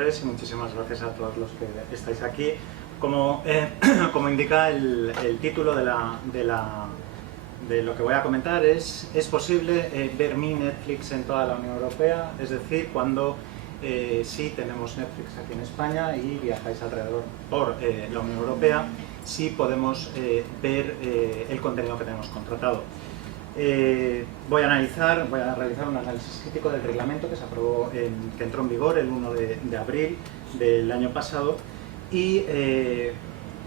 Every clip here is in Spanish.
Andrés, y muchísimas gracias a todos los que estáis aquí. Como indica el título de lo que voy a comentar, es posible ver mi Netflix en toda la Unión Europea, es decir, cuando sí tenemos Netflix aquí en España y viajáis alrededor por la Unión Europea, sí podemos ver el contenido que tenemos contratado. Voy a realizar un análisis crítico del reglamento que se aprobó, que entró en vigor el 1 de abril del año pasado, y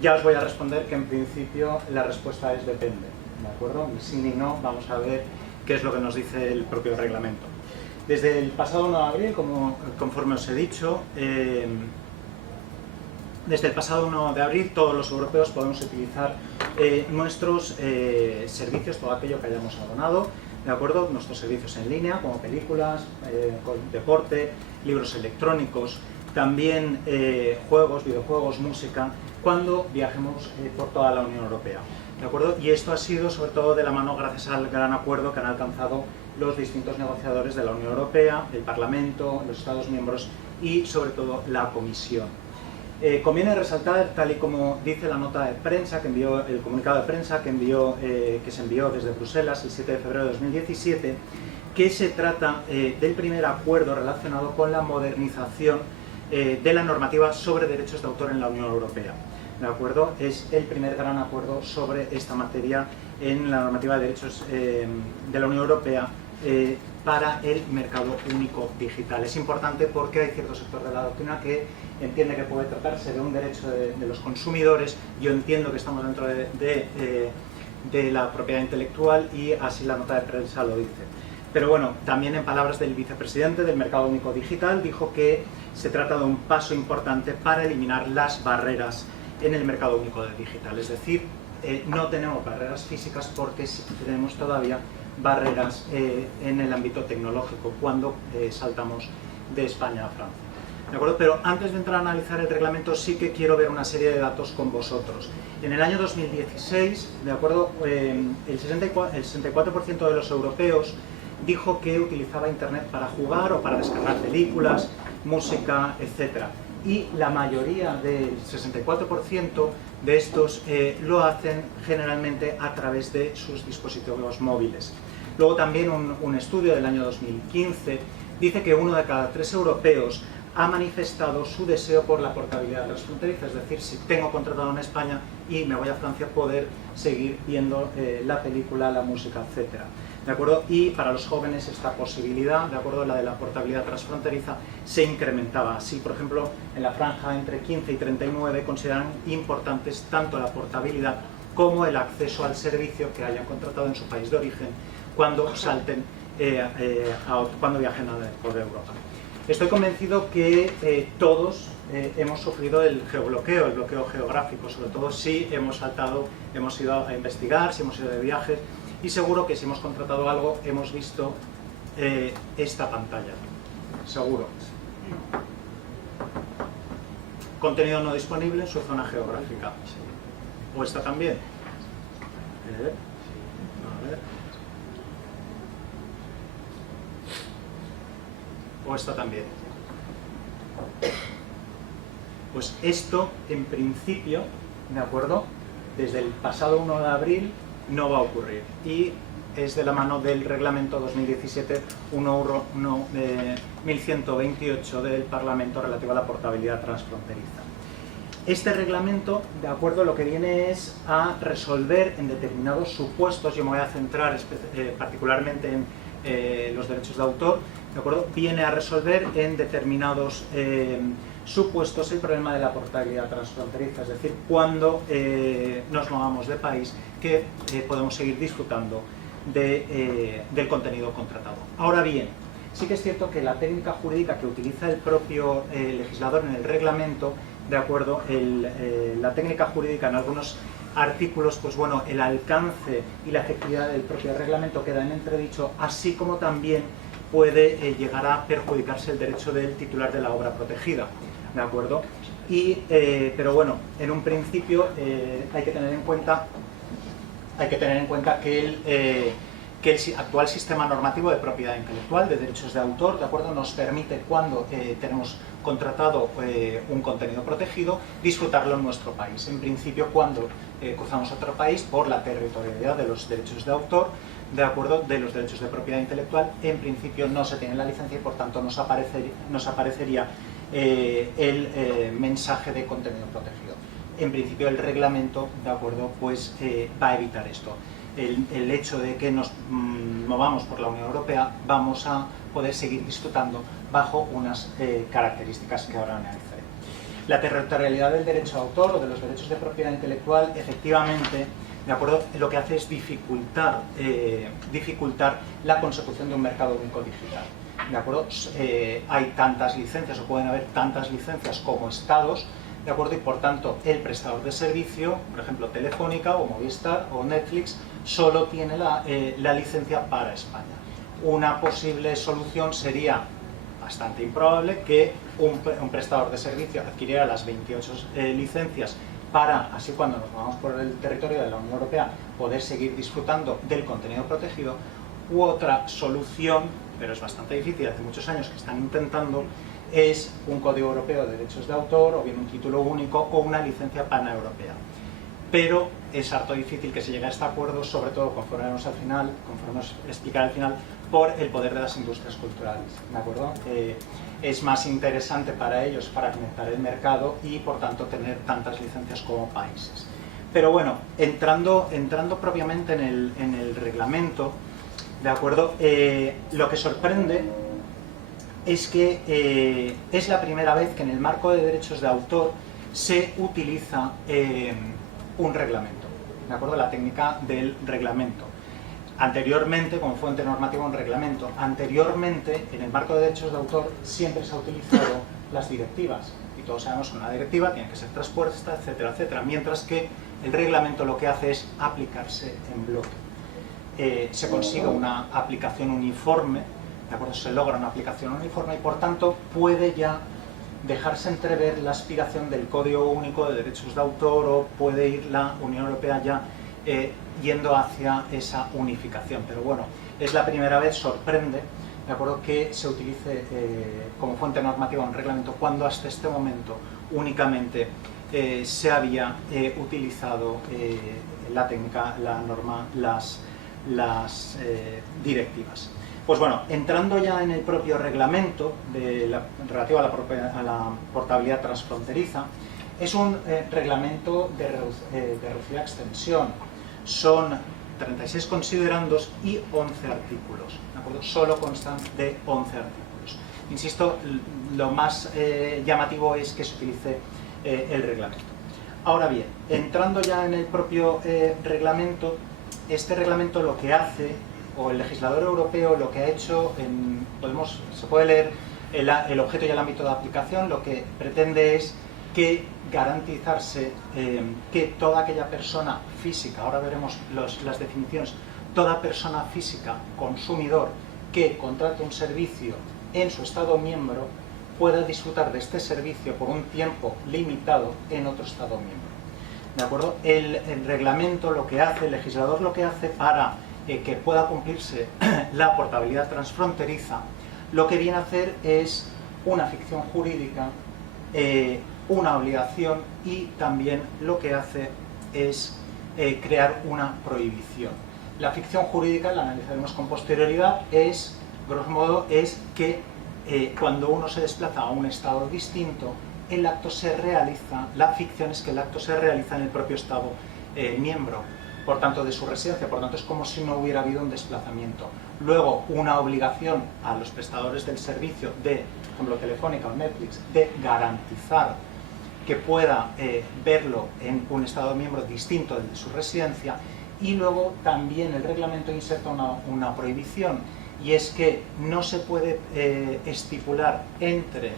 ya os voy a responder que en principio la respuesta es depende, ¿de acuerdo? Ni sí ni no, vamos a ver qué es lo que nos dice el propio reglamento. Desde el pasado 1 de abril, conforme os he dicho, desde el pasado 1 de abril todos los europeos podemos utilizar nuestros servicios, todo aquello que hayamos abonado, ¿de acuerdo? Nuestros servicios en línea, como películas, deporte, libros electrónicos, también juegos, videojuegos, música, cuando viajemos por toda la Unión Europea, ¿de acuerdo? Y esto ha sido sobre todo de la mano gracias al gran acuerdo que han alcanzado los distintos negociadores de la Unión Europea, el Parlamento, los Estados miembros y sobre todo la Comisión. Conviene resaltar, tal y como dice la nota de prensa que envió, el comunicado de prensa que se envió desde Bruselas el 7 de febrero de 2017, que se trata del primer acuerdo relacionado con la modernización de la normativa sobre derechos de autor en la Unión Europea. ¿De acuerdo? Es el primer gran acuerdo sobre esta materia en la normativa de derechos de la Unión Europea para el mercado único digital. Es importante porque hay cierto sector de la doctrina que entiende que puede tratarse de un derecho de los consumidores. Yo entiendo que estamos dentro de la propiedad intelectual y así la nota de prensa lo dice. Pero bueno, también en palabras del vicepresidente del Mercado Único Digital, dijo que se trata de un paso importante para eliminar las barreras en el Mercado Único Digital. Es decir, no tenemos barreras físicas porque sí tenemos todavía barreras en el ámbito tecnológico cuando saltamos de España a Francia. ¿De acuerdo? Pero antes de entrar a analizar el reglamento sí que quiero ver una serie de datos con vosotros. En el año 2016, ¿de acuerdo? El 64% de los europeos dijo que utilizaba Internet para jugar o para descargar películas, música, etc. Y la mayoría del 64% de estos lo hacen generalmente a través de sus dispositivos móviles. Luego también un estudio del año 2015 dice que 1 de cada 3 europeos ha manifestado su deseo por la portabilidad transfronteriza, es decir, si tengo contratado en España y me voy a Francia, poder seguir viendo la película, la música, etc. ¿De acuerdo? Y para los jóvenes esta posibilidad, de acuerdo, la de la portabilidad transfronteriza, se incrementaba. Así, por ejemplo, en la franja entre 15 y 39 consideran importantes tanto la portabilidad como el acceso al servicio que hayan contratado en su país de origen cuando salten, cuando viajen por Europa. Estoy convencido que todos hemos sufrido el geobloqueo, el bloqueo geográfico, sobre todo si hemos saltado, hemos ido a investigar, si hemos ido de viajes, y seguro que si hemos contratado algo hemos visto esta pantalla, seguro. Contenido no disponible en su zona geográfica. ¿O esta también? A ver. O esta también. Pues esto, en principio, ¿de acuerdo? Desde el pasado 1 de abril no va a ocurrir. Y es de la mano del reglamento 2017-1128 del Parlamento relativo a la portabilidad transfronteriza. Este reglamento, de acuerdo, lo que viene es a resolver en determinados supuestos, yo me voy a centrar particularmente en los derechos de autor, ¿de acuerdo? Viene a resolver en determinados supuestos el problema de la portabilidad transfronteriza, es decir, cuando nos movamos de país, que podemos seguir disfrutando del contenido contratado. Ahora bien, sí que es cierto que la técnica jurídica que utiliza el propio legislador en el reglamento, ¿de acuerdo? La técnica jurídica en algunos artículos, pues bueno, el alcance y la efectividad del propio reglamento queda en entredicho, así como también puede llegar a perjudicarse el derecho del titular de la obra protegida, ¿de acuerdo? Pero bueno, en un principio hay que tener en cuenta que el actual sistema normativo de propiedad intelectual, de derechos de autor, ¿de acuerdo?, nos permite, cuando tenemos contratado un contenido protegido, disfrutarlo en nuestro país. En principio, cuando cruzamos otro país, por la territorialidad de los derechos de autor, de acuerdo, de los derechos de propiedad intelectual, en principio no se tiene la licencia y por tanto nos aparecería el mensaje de contenido protegido. En principio el reglamento, de acuerdo, pues va a evitar esto. El hecho de que nos movamos por la Unión Europea, vamos a poder seguir disfrutando bajo unas características que ahora analizaré. La territorialidad del derecho de autor o de los derechos de propiedad intelectual, efectivamente, ¿de acuerdo?, lo que hace es dificultar la consecución de un mercado único digital. ¿De acuerdo? Hay tantas licencias, o pueden haber tantas licencias como estados, ¿de acuerdo? Y por tanto, el prestador de servicio, por ejemplo, Telefónica o Movistar o Netflix, solo tiene la licencia para España. Una posible solución sería, bastante improbable, que un prestador de servicio adquiriera las 28 licencias para, así cuando nos vamos por el territorio de la Unión Europea, poder seguir disfrutando del contenido protegido. U otra solución, pero es bastante difícil, hace muchos años que están intentando, es un código europeo de derechos de autor, o bien un título único, o una licencia paneuropea. Pero es harto difícil que se llegue a este acuerdo, sobre todo conforme nos explicaré al final, por el poder de las industrias culturales, ¿de acuerdo? Es más interesante para ellos para conectar el mercado y, por tanto, tener tantas licencias como países. Pero bueno, entrando propiamente en el reglamento, ¿de acuerdo? Lo que sorprende es que es la primera vez que en el marco de derechos de autor se utiliza un reglamento, ¿de acuerdo? La técnica del reglamento. Anteriormente, como fuente normativa, un reglamento. Anteriormente, en el marco de derechos de autor, siempre se ha utilizado las directivas. Y todos sabemos que una directiva tiene que ser traspuesta, etcétera, etcétera. Mientras que el reglamento lo que hace es aplicarse en bloque. Se consigue una aplicación uniforme, ¿de acuerdo? Se logra una aplicación uniforme y, por tanto, puede ya dejarse entrever la aspiración del Código Único de Derechos de Autor, o puede ir la Unión Europea ya yendo hacia esa unificación. Pero bueno, es la primera vez, sorprende, ¿de acuerdo?, que se utilice como fuente normativa un reglamento cuando hasta este momento únicamente se había utilizado la técnica, la norma, las directivas. Pues bueno, entrando ya en el propio reglamento relativo a la portabilidad transfronteriza, es un reglamento de reducida extensión. Son 36 considerandos y 11 artículos, ¿de acuerdo? Solo constan de 11 artículos. Insisto, lo más llamativo es que se utilice el reglamento. Ahora bien, entrando ya en el propio reglamento, este reglamento lo que hace, o el legislador europeo lo que ha hecho, se puede leer el objeto y el ámbito de aplicación, lo que pretende es que garantizarse que toda aquella persona física, ahora veremos las definiciones, toda persona física, consumidor, que contrate un servicio en su Estado miembro, pueda disfrutar de este servicio por un tiempo limitado en otro Estado miembro. ¿De acuerdo? El reglamento lo que hace, el legislador lo que hace para que pueda cumplirse la portabilidad transfronteriza, lo que viene a hacer es una ficción jurídica, una obligación, y también lo que hace es crear una prohibición. La ficción jurídica, la analizaremos con posterioridad, es, grosso modo, es que cuando uno se desplaza a un estado distinto, el acto se realiza, la ficción es que el acto se realiza en el propio estado miembro, por tanto, de su residencia, por tanto es como si no hubiera habido un desplazamiento. Luego, una obligación a los prestadores del servicio de, por ejemplo, Telefónica o Netflix, de garantizar que pueda verlo en un estado miembro distinto del de su residencia. Y luego también el reglamento inserta una prohibición, y es que no se puede estipular entre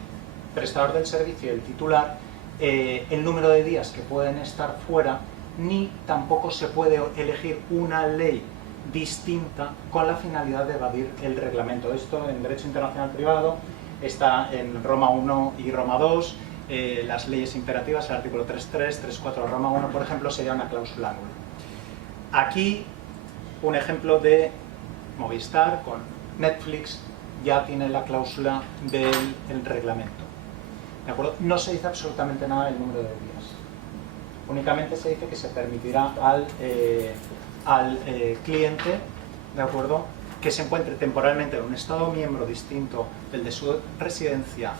prestador del servicio y el titular el número de días que pueden estar fuera, ni tampoco se puede elegir una ley distinta con la finalidad de evadir el reglamento. Esto en Derecho Internacional Privado está en Roma I y Roma II, las leyes imperativas, el artículo 3.3, 3.4 de Roma I, por ejemplo, sería una cláusula nula. Aquí un ejemplo de Movistar con Netflix ya tiene la cláusula del reglamento. ¿De acuerdo? No se dice absolutamente nada del número de días. Únicamente se dice que se permitirá al cliente, ¿de acuerdo?, que se encuentre temporalmente en un Estado miembro distinto del de su residencia,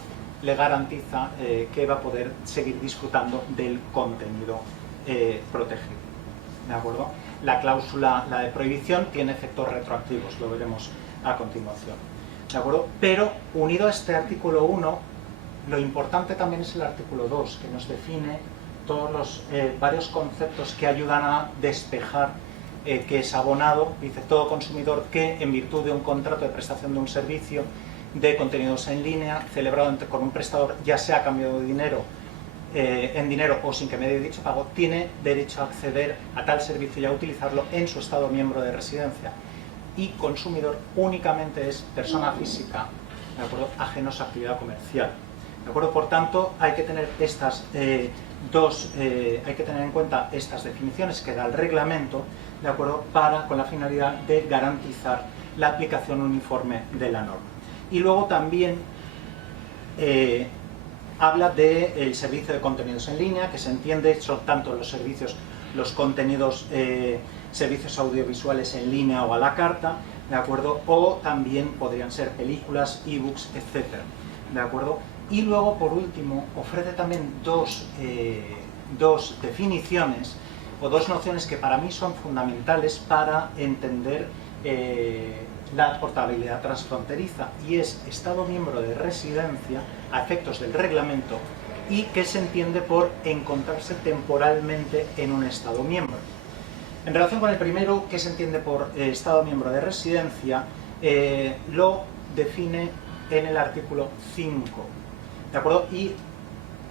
le garantiza que va a poder seguir disfrutando del contenido protegido. ¿De acuerdo? La cláusula, la de prohibición, tiene efectos retroactivos, lo veremos a continuación. ¿De acuerdo? Pero unido a este artículo 1, lo importante también es el artículo 2, que nos define todos los varios conceptos que ayudan a despejar que es abonado. Dice: todo consumidor que, en virtud de un contrato de prestación de un servicio de contenidos en línea celebrado con un prestador, ya sea a cambio de dinero, en dinero o sin que medie dicho pago, tiene derecho a acceder a tal servicio y a utilizarlo en su Estado miembro de residencia. Y consumidor únicamente es persona física, ¿de acuerdo?, ajenos a actividad comercial. ¿De acuerdo? Por tanto, hay que tener estas hay que tener en cuenta estas definiciones que da el reglamento, ¿de acuerdo?, con la finalidad de garantizar la aplicación uniforme de la norma. Y luego también habla del servicio de contenidos en línea, que se entiende, son tanto los contenidos, servicios audiovisuales en línea o a la carta, ¿de acuerdo?, o también podrían ser películas, ebooks, etc. ¿De acuerdo? Y luego, por último, ofrece también dos definiciones o dos nociones que para mí son fundamentales para entender la portabilidad transfronteriza, y es Estado miembro de residencia a efectos del reglamento, y qué se entiende por encontrarse temporalmente en un Estado miembro. En relación con el primero, qué se entiende por Estado miembro de residencia, lo define en el artículo 5, ¿de acuerdo? Y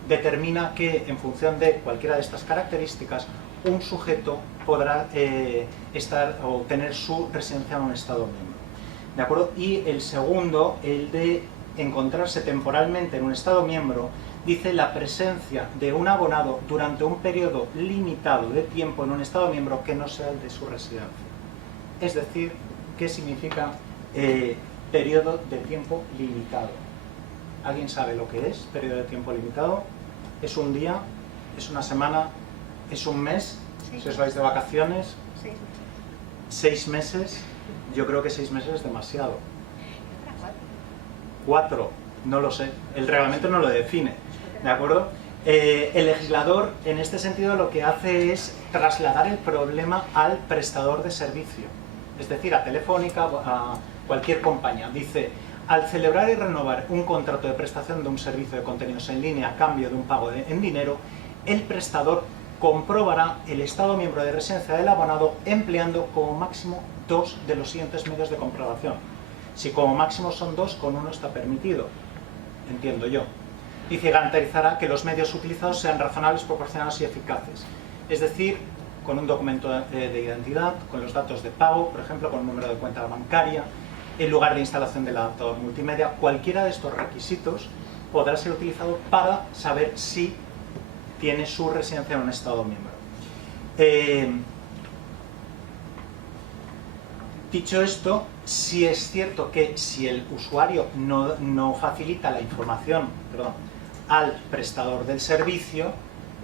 determina que, en función de cualquiera de estas características, un sujeto podrá estar o tener su residencia en un Estado miembro, ¿de acuerdo? Y el segundo, el de encontrarse temporalmente en un Estado miembro, dice la presencia de un abonado durante un periodo limitado de tiempo en un Estado miembro que no sea el de su residencia. Es decir, ¿qué significa periodo de tiempo limitado? ¿Alguien sabe lo que es periodo de tiempo limitado? ¿Es un día? ¿Es una semana? ¿Es un mes? Si os vais de vacaciones. 6 meses. Yo creo que 6 meses es demasiado. 4, no lo sé. El reglamento no lo define, ¿de acuerdo? El legislador, en este sentido, lo que hace es trasladar el problema al prestador de servicio, es decir, a Telefónica, a cualquier compañía. Dice: al celebrar y renovar un contrato de prestación de un servicio de contenidos en línea a cambio de un pago en dinero, el prestador comprobará el Estado miembro de residencia del abonado empleando como máximo 2 de los siguientes medios de comprobación. Si como máximo son 2, con uno está permitido, entiendo yo. Dice: garantizará que los medios utilizados sean razonables, proporcionados y eficaces. Es decir, con un documento de identidad, con los datos de pago, por ejemplo, con un número de cuenta bancaria, el lugar de instalación del adaptador multimedia. Cualquiera de estos requisitos podrá ser utilizado para saber si tiene su residencia en un Estado miembro. Dicho esto, sí es cierto que si el usuario no facilita la información, al prestador del servicio,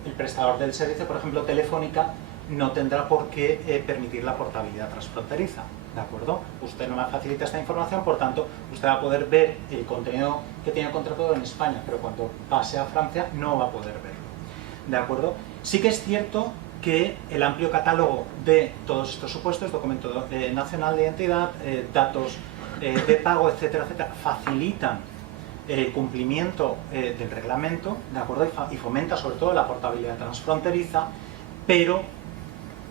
el prestador del servicio, por ejemplo Telefónica, no tendrá por qué permitir la portabilidad transfronteriza, ¿de acuerdo? Usted no me facilita esta información, por tanto, usted va a poder ver el contenido que tiene contratado en España, pero cuando pase a Francia no va a poder verlo, ¿de acuerdo? Sí que es cierto que el amplio catálogo de todos estos supuestos, documento nacional de identidad, datos de pago, etcétera, etcétera, facilitan el cumplimiento del reglamento, ¿de acuerdo? Y fomenta sobre todo la portabilidad transfronteriza, pero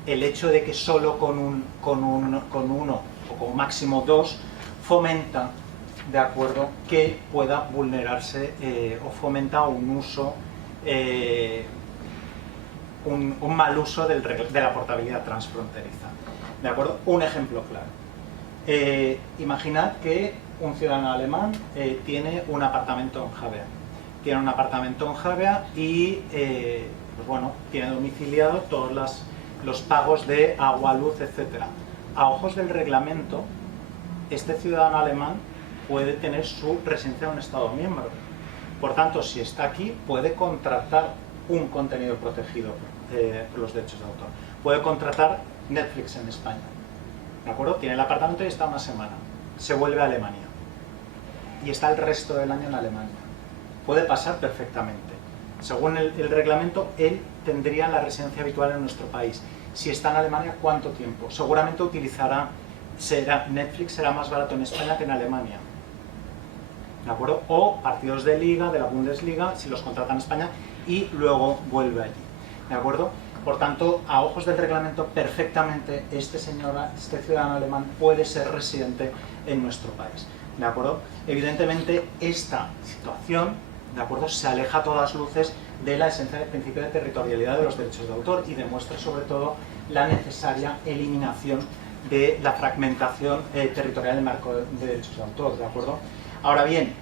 el hecho de que solo con uno o como máximo 2 fomenta, ¿de acuerdo?, que pueda vulnerarse o fomenta un uso, un mal uso de la portabilidad transfronteriza, ¿de acuerdo? Un ejemplo claro. Imaginad que un ciudadano alemán tiene un apartamento en Javea. Tiene un apartamento en Javea y, pues bueno, tiene domiciliado todos los pagos de agua, luz, etc. A ojos del reglamento, este ciudadano alemán puede tener su residencia en un Estado miembro, Por tanto, si está aquí, puede contratar un contenido protegido por los derechos de autor. Puede contratar Netflix en España, ¿de acuerdo? Tiene el apartamento y está una semana. Se vuelve a Alemania y está el resto del año en Alemania. Puede pasar perfectamente. Según el reglamento, él tendría la residencia habitual en nuestro país. Si está en Alemania, ¿cuánto tiempo? Seguramente Netflix será más barato en España que en Alemania, ¿de acuerdo? O partidos de liga, de la Bundesliga, si los contratan en España y luego vuelve allí, ¿de acuerdo? Por tanto, a ojos del reglamento, perfectamente este ciudadano alemán puede ser residente en nuestro país, ¿de acuerdo? Evidentemente, esta situación, ¿de acuerdo?, se aleja a todas luces de la esencia del principio de territorialidad de los derechos de autor y demuestra sobre todo la necesaria eliminación de la fragmentación territorial del marco de derechos de autor, ¿de acuerdo? Ahora bien,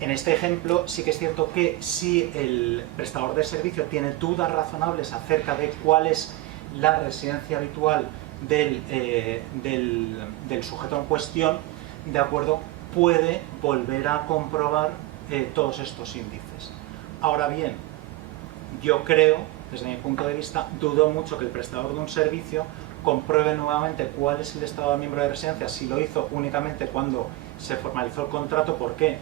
en este ejemplo sí que es cierto que si el prestador de servicio tiene dudas razonables acerca de cuál es la residencia habitual del sujeto en cuestión, ¿de acuerdo?, puede volver a comprobar todos estos índices. Ahora bien, yo creo, desde mi punto de vista, dudo mucho que el prestador de un servicio compruebe nuevamente cuál es el estado de miembro de residencia si lo hizo únicamente cuando se formalizó el contrato. ¿Por qué?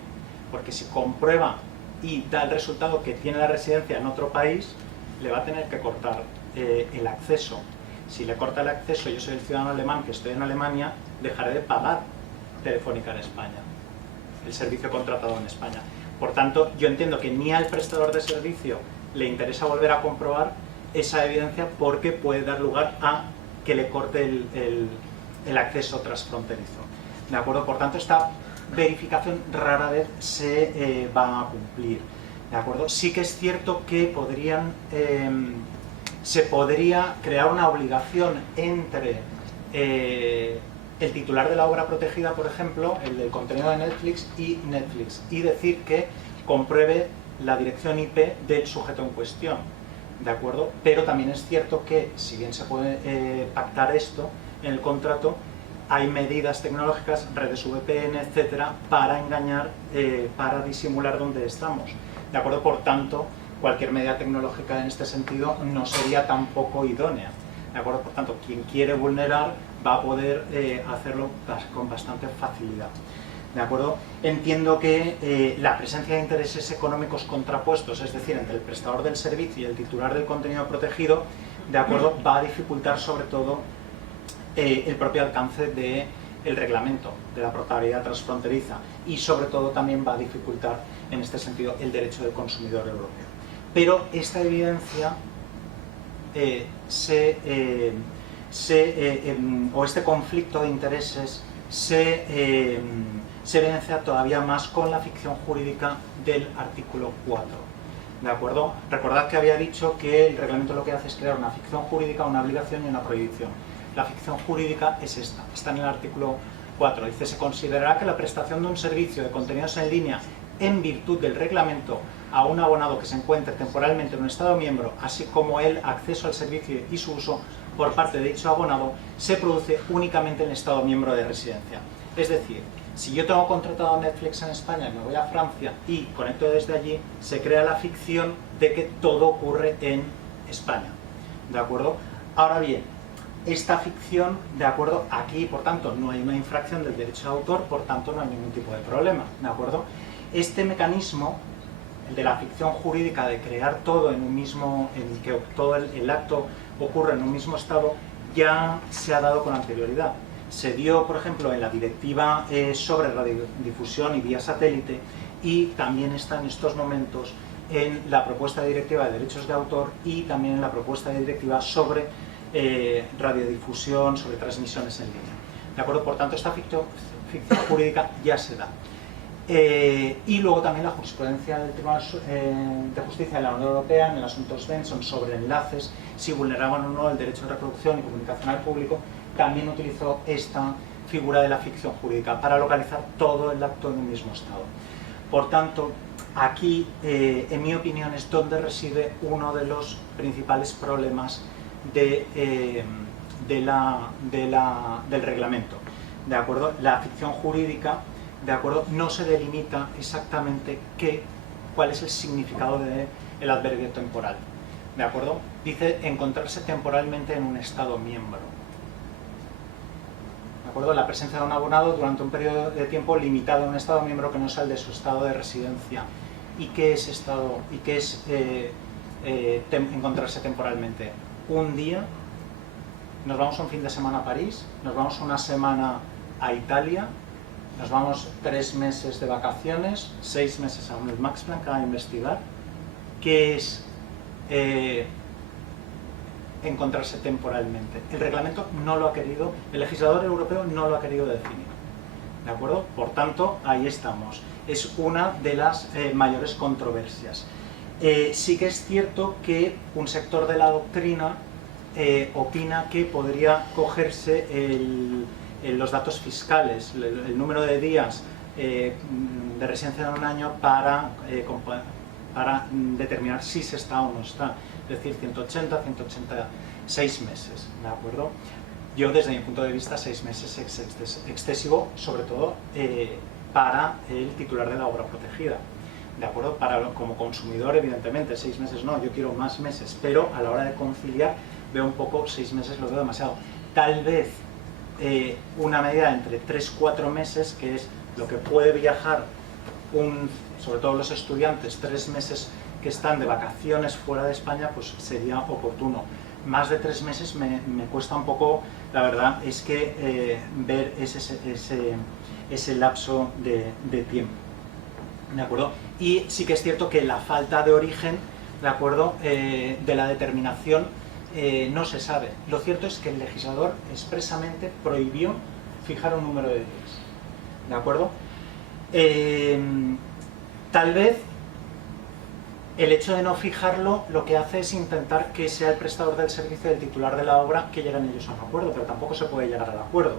Porque si comprueba y da el resultado que tiene la residencia en otro país, le va a tener que cortar el acceso. Si le corta el acceso, yo soy el ciudadano alemán que estoy en Alemania, dejaré de pagar Telefónica en España, el servicio contratado en España. Por tanto, yo entiendo que ni al prestador de servicio le interesa volver a comprobar esa evidencia porque puede dar lugar a que le corte el acceso transfronterizo, ¿de acuerdo? Por tanto, esta verificación rara vez se va a cumplir, ¿de acuerdo? Sí que es cierto que se podría crear una obligación entre el titular de la obra protegida, por ejemplo, el del contenido de Netflix, y decir que compruebe la dirección IP del sujeto en cuestión, ¿de acuerdo? Pero también es cierto que, si bien se puede pactar esto en el contrato, hay medidas tecnológicas, redes VPN, etcétera, para engañar, para disimular dónde estamos, ¿de acuerdo? Por tanto, cualquier medida tecnológica en este sentido no sería tampoco idónea, ¿de acuerdo? Por tanto, quien quiere vulnerar va a poder hacerlo con bastante facilidad, ¿de acuerdo? Entiendo que la presencia de intereses económicos contrapuestos, es decir, entre el prestador del servicio y el titular del contenido protegido, ¿de acuerdo?, va a dificultar sobre todo el propio alcance del reglamento de la portabilidad transfronteriza y sobre todo también va a dificultar en este sentido el derecho del consumidor europeo. Pero esta evidencia o este conflicto de intereses se evidencia todavía más con la ficción jurídica del artículo 4, ¿de acuerdo? Recordad que había dicho que el reglamento lo que hace es crear una ficción jurídica, una obligación y una prohibición. La ficción jurídica es esta, está en el artículo 4. Dice: se considerará que la prestación de un servicio de contenidos en línea en virtud del reglamento a un abonado que se encuentre temporalmente en un Estado miembro, así como el acceso al servicio y su uso por parte de dicho abonado, se produce únicamente en el Estado miembro de residencia. Es decir, si yo tengo contratado Netflix en España, me voy a Francia y conecto desde allí, se crea la ficción de que todo ocurre en España, ¿de acuerdo? Ahora bien, esta ficción, ¿de acuerdo?, aquí, por tanto, no hay una infracción del derecho de autor, por tanto, no hay ningún tipo de problema, ¿de acuerdo? Este mecanismo, el de la ficción jurídica, de crear todo en un mismo, en que todo el acto ocurre en un mismo estado, ya se ha dado con anterioridad. Se dio, por ejemplo, en la directiva sobre radiodifusión y vía satélite, y también está en estos momentos en la propuesta de directiva de derechos de autor y también en la propuesta de directiva sobre radiodifusión, sobre transmisiones en línea, ¿de acuerdo? Por tanto, esta ficción jurídica ya se da. Y luego también la jurisprudencia del Tribunal de Justicia de la Unión Europea en el asunto Svensson sobre enlaces, si vulneraban o no el derecho de reproducción y comunicación al público, también utilizó esta figura de la ficción jurídica para localizar todo el acto en un mismo estado. Por tanto, aquí, en mi opinión, es donde reside uno de los principales problemas del reglamento, ¿de acuerdo? La ficción jurídica, ¿de acuerdo?, no se delimita exactamente qué cuál es el significado del adverbio temporal. ¿De acuerdo? Dice encontrarse temporalmente en un estado miembro. ¿De acuerdo? La presencia de un abonado durante un periodo de tiempo limitado en un estado miembro que no sea el de su estado de residencia. ¿Y qué es estado? ¿Y qué es encontrarse temporalmente? Un día, nos vamos un fin de semana a París, nos vamos una semana a Italia, nos vamos 3 meses de vacaciones, 6 meses a un Max Planck a investigar. ¿Qué es encontrarse temporalmente? El reglamento no lo ha querido, el legislador europeo no lo ha querido definir. ¿De acuerdo? Por tanto, ahí estamos. Es una de las mayores controversias. Sí que es cierto que un sector de la doctrina opina que podría cogerse los datos fiscales, el número de días de residencia de un año para determinar si se está o no está, es decir, 180, 186 meses, ¿de acuerdo? Yo, desde mi punto de vista, 6 meses es excesivo, sobre todo para el titular de la obra protegida, ¿de acuerdo? Como consumidor, evidentemente, 6 meses no, yo quiero más meses, pero a la hora de conciliar veo un poco, 6 meses lo veo demasiado. Tal vez una medida entre 3-4 meses, que es lo que puede viajar sobre todo los estudiantes, 3 meses que están de vacaciones fuera de España, pues sería oportuno. Más de 3 meses me cuesta un poco, la verdad, es que ver ese lapso de tiempo, ¿de acuerdo? Y sí que es cierto que la falta de origen, ¿de acuerdo?, de la determinación no se sabe. Lo cierto es que el legislador expresamente prohibió fijar un número de días, ¿de acuerdo? Tal vez el hecho de no fijarlo lo que hace es intentar que sea el prestador del servicio, el titular de la obra, que lleguen ellos a un acuerdo, pero tampoco se puede llegar al acuerdo,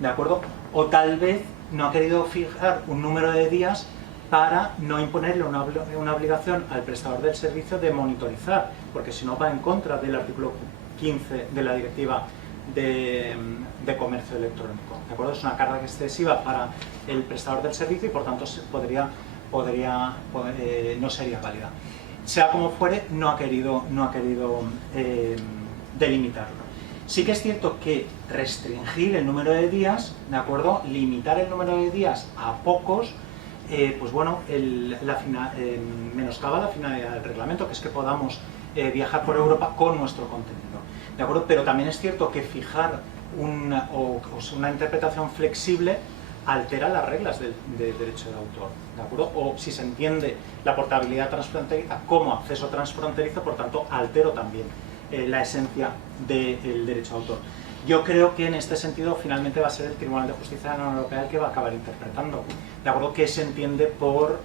¿de acuerdo? O tal vez no ha querido fijar un número de días para no imponerle una obligación al prestador del servicio de monitorizar, porque si no va en contra del artículo 15 de la directiva de comercio electrónico, ¿de acuerdo? Es una carga excesiva para el prestador del servicio y por tanto no sería válida. Sea como fuere, no ha querido delimitarlo. Sí que es cierto que restringir el número de días, ¿de acuerdo?, limitar el número de días a pocos, pues bueno, menoscaba la finalidad del reglamento, que es que podamos viajar por Europa con nuestro contenido, ¿de acuerdo? Pero también es cierto que fijar una interpretación flexible altera las reglas del derecho de autor, ¿de acuerdo? O si se entiende la portabilidad transfronteriza como acceso transfronterizo, por tanto, altero también la esencia del derecho de autor. Yo creo que en este sentido finalmente va a ser el Tribunal de Justicia de la Unión Europea el que va a acabar interpretando, ¿de acuerdo?, qué se entiende por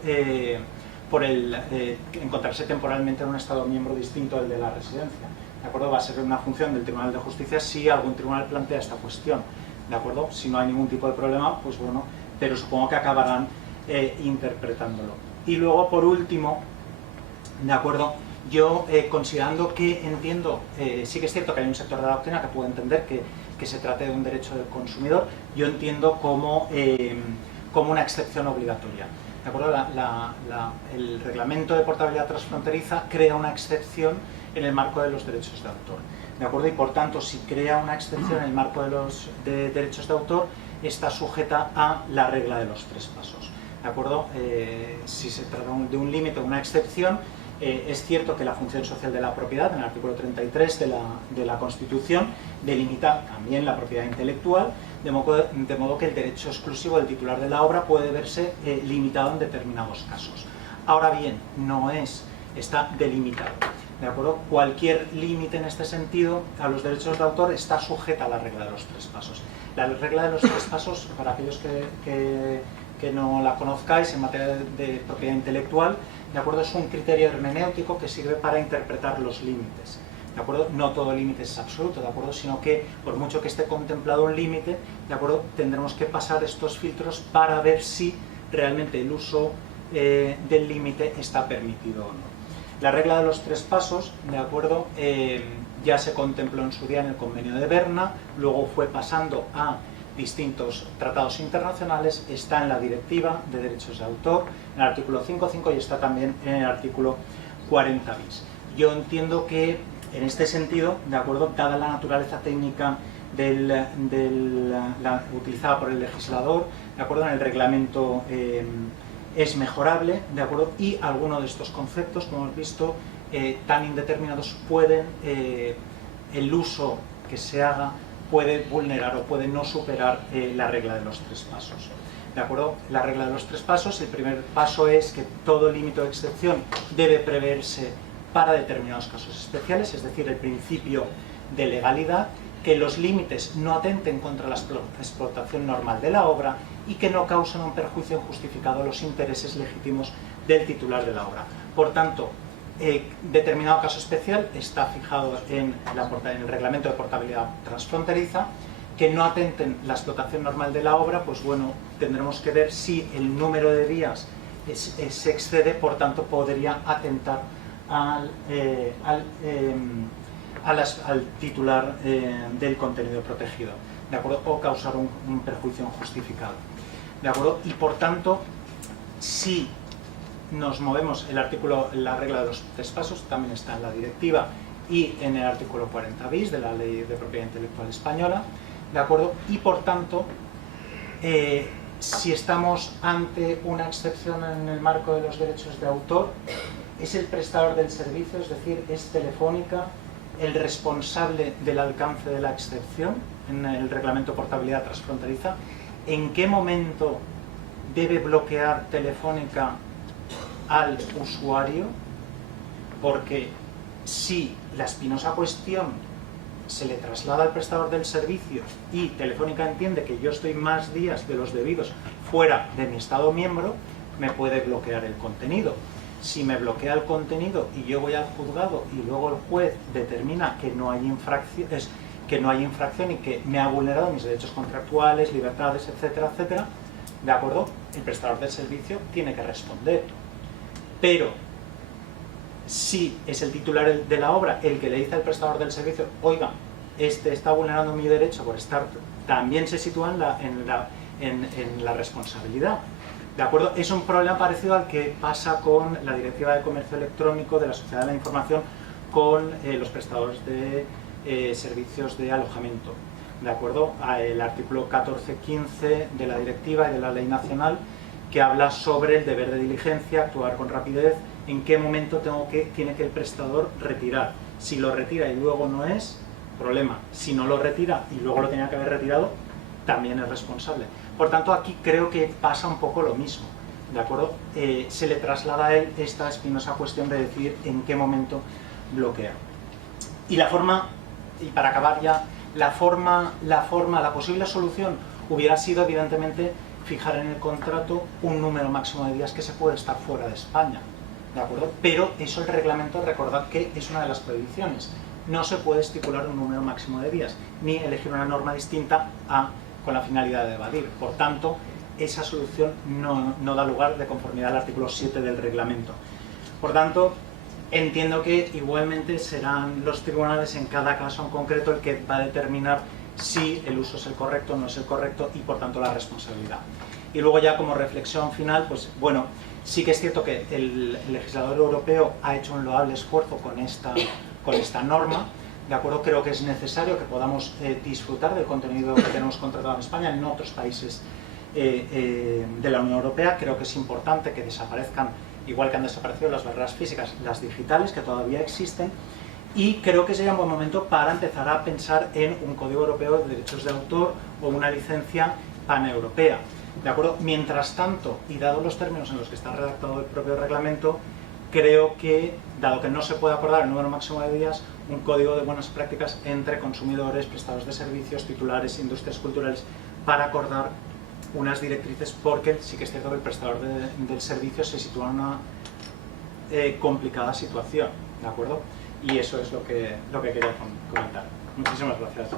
encontrarse temporalmente en un Estado miembro distinto del de la residencia, ¿de acuerdo? Va a ser una función del Tribunal de Justicia si algún tribunal plantea esta cuestión, ¿de acuerdo? Si no hay ningún tipo de problema, pues bueno, pero supongo que acabarán interpretándolo. Y luego, por último, ¿de acuerdo?, yo considerando que entiendo, sí que es cierto que hay un sector de la doctrina que puede entender que se trate de un derecho del consumidor, yo entiendo como una excepción obligatoria, ¿de acuerdo? El reglamento de portabilidad transfronteriza crea una excepción en el marco de los derechos de autor, ¿de acuerdo? Y por tanto, si crea una excepción en el marco de los derechos de autor, está sujeta a la regla de los 3 pasos, ¿de acuerdo? Si se trata de un límite o una excepción, es cierto que la función social de la propiedad, en el artículo 33 de la Constitución, delimita también la propiedad intelectual, de modo que el derecho exclusivo del titular de la obra puede verse limitado en determinados casos. Ahora bien, está delimitado, ¿de acuerdo? Cualquier límite en este sentido a los derechos de autor está sujeta a la regla de los 3 pasos. La regla de los 3 pasos, para aquellos que no la conozcáis en materia de propiedad intelectual, ¿de acuerdo?, es un criterio hermenéutico que sirve para interpretar los límites, ¿de acuerdo? No todo límite es absoluto, ¿de acuerdo?, sino que por mucho que esté contemplado un límite, ¿de acuerdo?, tendremos que pasar estos filtros para ver si realmente el uso del límite está permitido o no. La regla de los 3 pasos, ¿de acuerdo?, ya se contempló en su día en el convenio de Berna, luego fue pasando a distintos tratados internacionales, está en la Directiva de Derechos de Autor, en el artículo 5.5 y está también en el artículo 40 bis. Yo entiendo que en este sentido, de acuerdo, dada la naturaleza técnica utilizada por el legislador, de acuerdo, en el reglamento es mejorable, de acuerdo, y algunos de estos conceptos, como hemos visto, tan indeterminados pueden, el uso que se haga puede vulnerar o puede no superar la regla de los 3 pasos. ¿De acuerdo? La regla de los 3 pasos, el primer paso es que todo límite de excepción debe preverse para determinados casos especiales, es decir, el principio de legalidad, que los límites no atenten contra la explotación normal de la obra y que no causen un perjuicio injustificado a los intereses legítimos del titular de la obra. Por tanto, determinado caso especial está fijado en el reglamento de portabilidad transfronteriza, que no atenten la explotación normal de la obra, pues bueno, tendremos que ver si el número de días se excede, por tanto podría atentar al titular del contenido protegido, ¿de acuerdo? O causar un perjuicio injustificado, ¿de acuerdo? Y por tanto, si nos movemos la regla de los 3 pasos, también está en la directiva y en el artículo 40 bis de la Ley de Propiedad Intelectual Española, ¿de acuerdo? Y por tanto, si estamos ante una excepción en el marco de los derechos de autor, es el prestador del servicio, es decir, es Telefónica, el responsable del alcance de la excepción en el reglamento de portabilidad transfronteriza. ¿En qué momento debe bloquear Telefónica al usuario? Porque si la espinosa cuestión se le traslada al prestador del servicio y Telefónica entiende que yo estoy más días de los debidos fuera de mi estado miembro, me puede bloquear el contenido. Si me bloquea el contenido y yo voy al juzgado y luego el juez determina que no hay infracción y que me ha vulnerado mis derechos contractuales, libertades, etcétera, etcétera, ¿de acuerdo? El prestador del servicio tiene que responder. Pero si es el titular de la obra el que le dice al prestador del servicio, oiga, este está vulnerando mi derecho por estar, también se sitúa en la responsabilidad. ¿De acuerdo? Es un problema parecido al que pasa con la Directiva de Comercio Electrónico de la Sociedad de la Información con los prestadores de servicios de alojamiento. ¿De acuerdo? El artículo 14.15 de la Directiva y de la Ley Nacional, que habla sobre el deber de diligencia, actuar con rapidez, en qué momento tiene que el prestador retirar. Si lo retira y luego no es, problema. Si no lo retira y luego lo tenía que haber retirado, también es responsable. Por tanto, aquí creo que pasa un poco lo mismo, ¿de acuerdo? Se le traslada a él esta espinosa cuestión de decidir en qué momento bloquear. Y la forma, y para acabar ya, la posible solución hubiera sido, evidentemente, fijar en el contrato un número máximo de días que se puede estar fuera de España, ¿de acuerdo? Pero eso el reglamento, recordad que es una de las prohibiciones. No se puede estipular un número máximo de días, ni elegir una norma distinta con la finalidad de evadir. Por tanto, esa solución no da lugar de conformidad al artículo 7 del reglamento. Por tanto, entiendo que igualmente serán los tribunales en cada caso en concreto el que va a determinar si el uso es el correcto o no es el correcto y por tanto la responsabilidad. Y luego ya como reflexión final, pues bueno, sí que es cierto que el legislador europeo ha hecho un loable esfuerzo con esta norma. De acuerdo, creo que es necesario que podamos disfrutar del contenido que tenemos contratado en España en otros países de la Unión Europea. Creo que es importante que desaparezcan, igual que han desaparecido las barreras físicas, las digitales, que todavía existen, y creo que sería un buen momento para empezar a pensar en un código europeo de derechos de autor o una licencia paneuropea. ¿De acuerdo? Mientras tanto, y dado los términos en los que está redactado el propio reglamento, creo que, dado que no se puede acordar el número máximo de días, un código de buenas prácticas entre consumidores, prestadores de servicios, titulares, industrias culturales, para acordar unas directrices, porque sí que es cierto que el prestador del servicio se sitúa en una complicada situación, ¿de acuerdo? Y eso es lo que quería comentar. Muchísimas gracias.